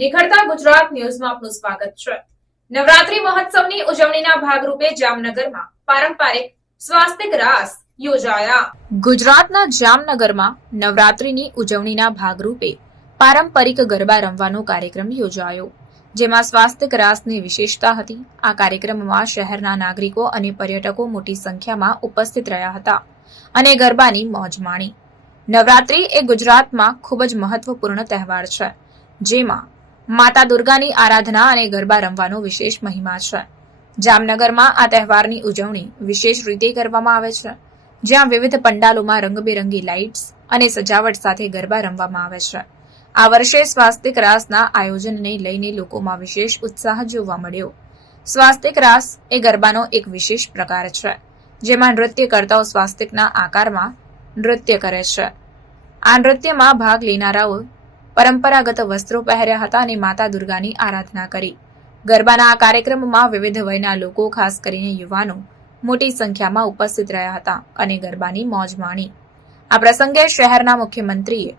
નિખરતા ગુજરાત ન્યૂઝમાં આપનું સ્વાગત છે. નવરાત્રી મહોત્સવની ઉજવણીના ભાગરૂપે જામનગરમાં પારંપરિક સ્વાસ્તિક રાસ યોજાયા. ગુજરાતના જામનગરમાં નવરાત્રીની ઉજવણીના ભાગરૂપે પારંપરિક ગરબા રમવાનો કાર્યક્રમ યોજાયો, જેમાં સ્વાસ્થિક રાસની વિશેષતા હતી. આ કાર્યક્રમમાં શહેરના નાગરિકો અને પર્યટકો મોટી સંખ્યામાં ઉપસ્થિત રહ્યા હતા અને ગરબાની મોજ માણી. નવરાત્રી એ ગુજરાતમાં ખૂબ જ મહત્વપૂર્ણ તહેવાર છે, જેમાં માતા દુર્ગાની આરાધના અને ગરબા રમવાનો વિશેષ મહિમા છે. જામનગરમાં આ તહેવારની ઉજવણી વિશેષ રીતે કરવામાં આવે છે. જ્યાં વિવિધ પંડાલોમાં રંગબેરંગી લાઇટ્સ અને સજાવટ સાથે ગરબા રમવામાં આવે છે. આ વર્ષે સ્વાસ્તિક રાસના આયોજનને લઈને લોકોમાં વિશેષ ઉત્સાહ જોવા મળ્યો. સ્વાસ્તિક રાસ એ ગરબાનો એક વિશેષ પ્રકાર છે, જેમાં નૃત્યકર્તાઓ સ્વાસ્તિકના આકારમાં નૃત્ય કરે છે. આ નૃત્યમાં ભાગ લેનારાઓ પરંપરાગત વસ્ત્રો પહેર્યા હતા અને માતા દુર્ગાની આરાધના કરી. ગરબાના આ કાર્યક્રમમાં વિવિધ વયના લોકો, ખાસ કરીને યુવાનો, મોટી સંખ્યામાં ઉપસ્થિત રહ્યા હતા અને ગરબાની મોજ માણી. આ પ્રસંગે શહેરના મુખ્યમંત્રીએ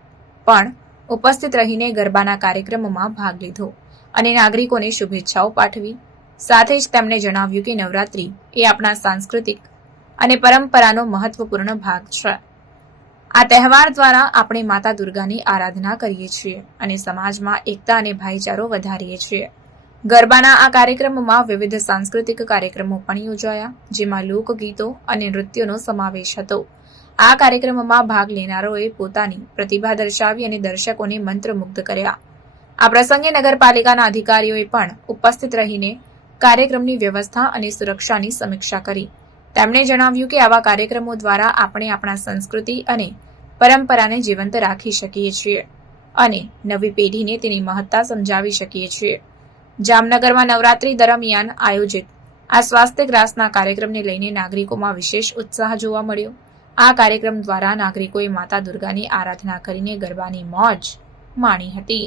પણ ઉપસ્થિત રહીને ગરબાના કાર્યક્રમમાં ભાગ લીધો અને નાગરિકોને શુભેચ્છાઓ પાઠવી. સાથે જ તેમણે જણાવ્યું કે નવરાત્રી એ આપણા સાંસ્કૃતિક અને પરંપરાનો મહત્વપૂર્ણ ભાગ છે. આ તહેવાર દ્વારા આપણે માતા દુર્ગાની આરાધના કરીએ છીએ અને સમાજમાં એકતા અને ભાઈચારો વધારીએ છીએ. ગરબાના આ કાર્યક્રમમાં વિવિધ સાંસ્કૃતિક કાર્યક્રમો પણ યોજાયા, જેમાં લોકગીતો અને નૃત્યોનો સમાવેશ હતો. આ કાર્યક્રમમાં ભાગ લેનારાઓએ પોતાની પ્રતિભા દર્શાવી અને દર્શકોને મંત્રમુગ્ધ કર્યા. આ પ્રસંગે નગરપાલિકાના અધિકારીઓએ પણ ઉપસ્થિત રહીને કાર્યક્રમની વ્યવસ્થા અને સુરક્ષાની સમીક્ષા કરી. તેમણે જણાવ્યું કે આવા કાર્યક્રમો દ્વારા આપણે આપણા સંસ્કૃતિ અને પરંપરાને જીવંત રાખી શકીએ છીએ અને નવી પેઢીને તેની મહત્તા સમજાવી શકીએ છીએ. જામનગરમાં નવરાત્રી દરમિયાન આયોજિત આ સ્વાસ્થ્ય ગ્રાસના કાર્યક્રમને લઈને નાગરિકોમાં વિશેષ ઉત્સાહ જોવા મળ્યો. આ કાર્યક્રમ દ્વારા નાગરિકોએ માતા દુર્ગાની આરાધના કરીને ગરબાની મોજ માણી હતી.